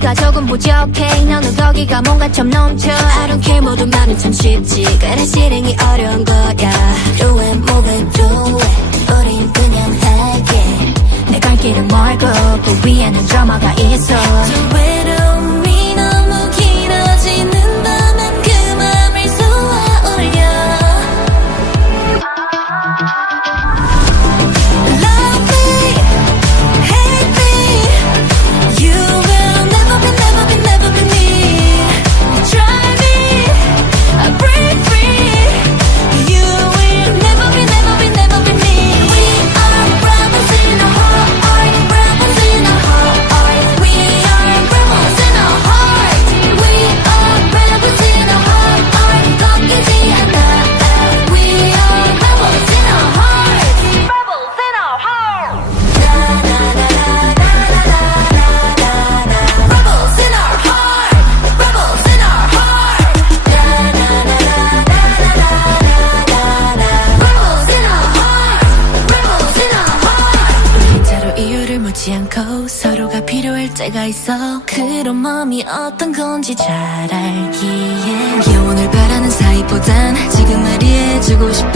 부족해. 너는 거기가 뭔가 좀 넘쳐. I don't care 모두 말은 참 쉽지. 그래 실행이 어려운 거야. Do it move it do it. 우린 그냥 할게. 내갈 길은 멀고 그 위에는 드라마가 있어. 저외 서로가 필요할 때가 있어. 그런 마음이 어떤 건지 잘 알기에 영원을 바라는 사이보단 지금 말이해주고 싶어.